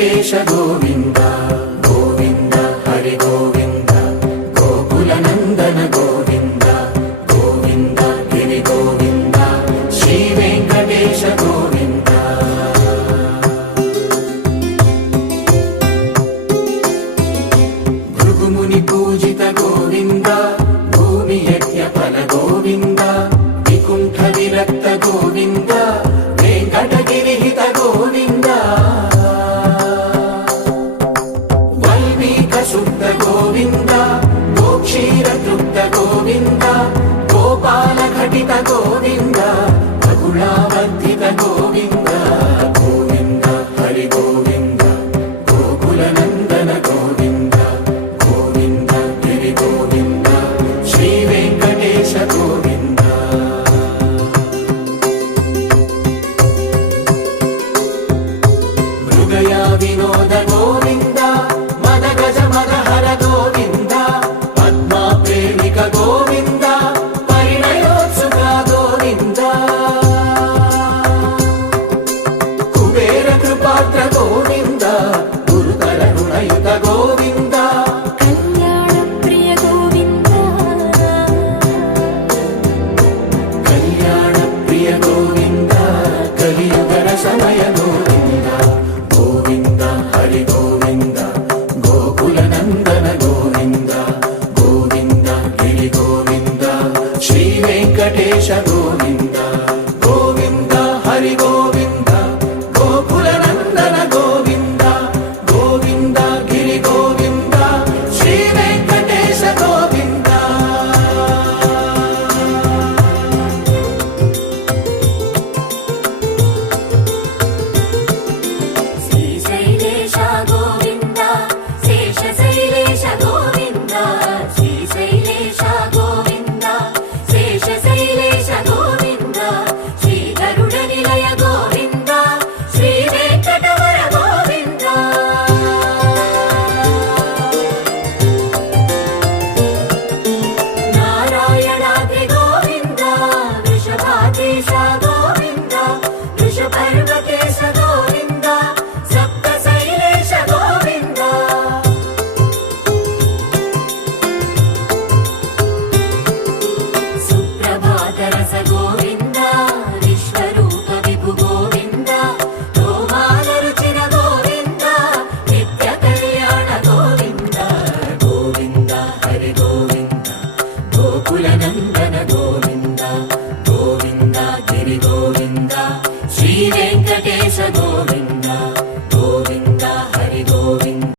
వెంకటేశ గోవింద గోవింద హరి గోవింద గోకుల నందన గోవింద గోవింద గిరి గోవింద శ్రీ వెంకటేశ గోవింద భృగుముని పూజిత గోవింద భూమి యజ్ఞ ఫల గోవింద వికుంఠ విరక్త గోవింద వెంకటగిరి హిత గోవింద వల్మీక శుద్ధ గోవింద గోక్షీర తృప్త గోవింద గోపాల ఘటిత గోవింద బహుళావర్ధిత గోవింద గోవింద హరి గోవింద గోకుల నందన గోవింద గోవింద గిరి గోవింద శ్రీ వెంకటేశ గోవింద మృగయా వినోద గోవింద మద గజ మద హర గోవింద పద్మా ప్రేమిక గోవింద పరిణయోత్సుక గోవింద కుబేర కృపాత్ర గోవింద గురుతర రుణయుత గోవింద కళ్యాణ ప్రియ గోవింద కళ్యాణ ప్రియ గోవింద కలియుగ రసమయ గోవింద గోవింద హరి గోవింద గోకుల నందన గోవింద గోవింద గిరి గోవింద శ్రీ వెంకటేశ గోవింద గోవింద హరి గోవింద గోకుల నందన గోవింద గోవింద గిరి గోవింద శ్రీ వెంకటేశ గోవింద శ్రీశైలేశ గోవింద శేషశైలేశ గోవింద శ్రీశైలేశ గోవింద శేషశైలేశ గోవింద శ్రీ గరుడ నిలయ గోవింద శ్రీ వెంకటవర గోవింద నారాయణాద్రి గోవింద వృషభాదేశ గోవింద వృషపర్వకేశ గోవింద సప్తశైలేశ గోవింద సుప్రభాతరస గోవింద విశ్వరూప విభు గోవింద గోమాల రుచిర గోవింద నిత్య కళ్యాణ గోవింద గోవింద హరి గోవింద గోకుల నందన గోవింద గోవింద గిరి గోవింద శ్రీ వెంకటేశ గోవింద